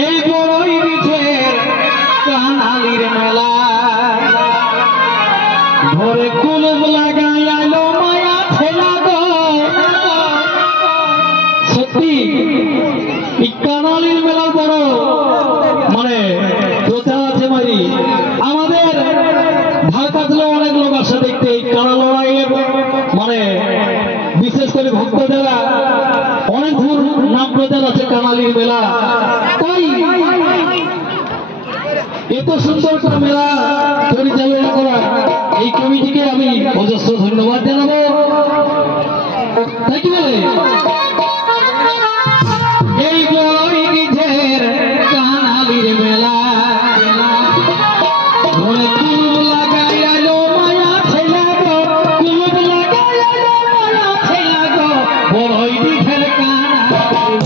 এই বড়ই মিঠের কানালির মেলা ঘরে কুলুপ লাগাই আলো মায়া ঠেলা গো। সত্যি এই কানালির মেলার বড় মানে প্রচার আছে মারি। আমাদের ভারত আসলে অনেক লোক আসে দেখতে এই কানা লড়াইয়ের মানে বিশেষ করে ভক্তদেরা অনেক দূর নাম প্রচার আছে কানালির মেলা। তাই এত সুন্দর একটা মেলা পরিচালনা করা এই কমিটিকে আমি অজস্র ধন্যবাদ জানাবো। তাই কি বলে এই বড়ই মিঠের কানালির মেলা ঘরে কুলুপ লাগাই আলো মায়া ঠেলা গো, কুলুপ লাগাই আলো মায়া ঠেলা গো, বড়ই মিঠের কানালির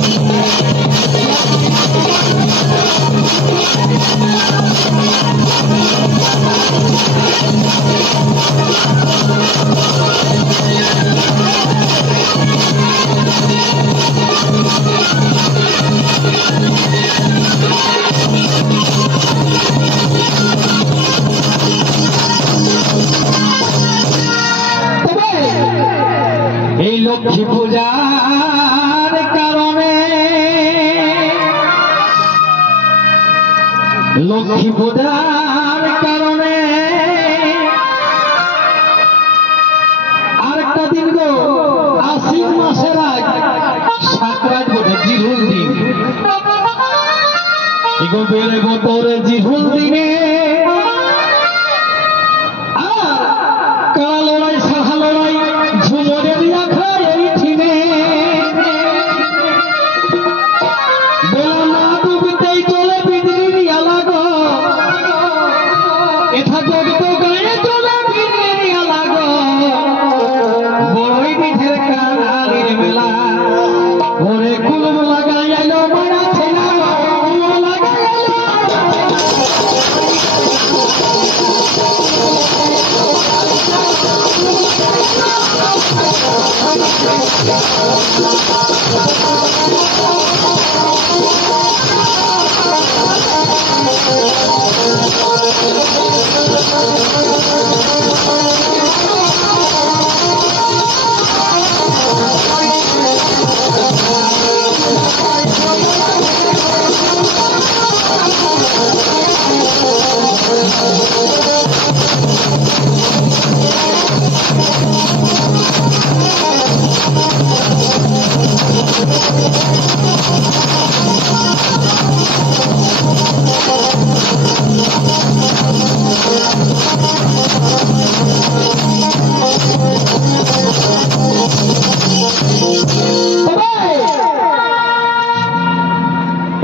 এই লক্ষ্মী পূজার কারণে লক্ষ্মী পূজার কারণে আরেকটা দিন গো আশ্বিন মাসের আজ সাকরাত বটে জিহুল দিন। এগো বেড়ে গোতরে জিহুল দিনে আর কালা লড়াই সাহা লড়াই ঝুমরে দিয়া খায় এই ঠিনে বেলা না ডুবিতেই চলে বিজলির আলা গো। এটা জগত গায়ে চলে বিজলির আলা গো। বড়ই মিঠের কানালির মেলা ঘরে কুলুপ লাগাই আলো মায়া ঠেলা গো, কুলুপ লাগাই আলো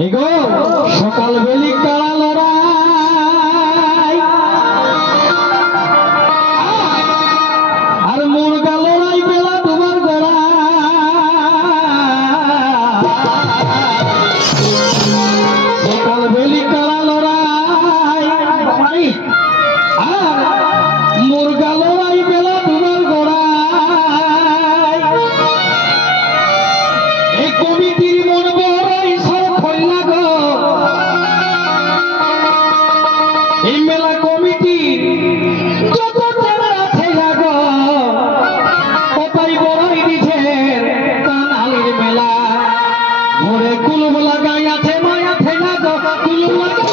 এগো সকাল বেলি কালা লড়াই আর মুরগা লড়াই বেলা তোমার গড়া। সকাল বেলি কালা লড়াই আর মুরগা লড়াই বেলা তোমার গড়া। এই কমিটির মন বড়াই সব খোলা গো। এই মেলা কমিটির যত চেহারা ছেলা গো, কতাই বড়ই মিঠের কানালির মেলা ঘরে কুলুপ লাগাই আছে মায়া ঠেলা গো, কুলুপ লাগাই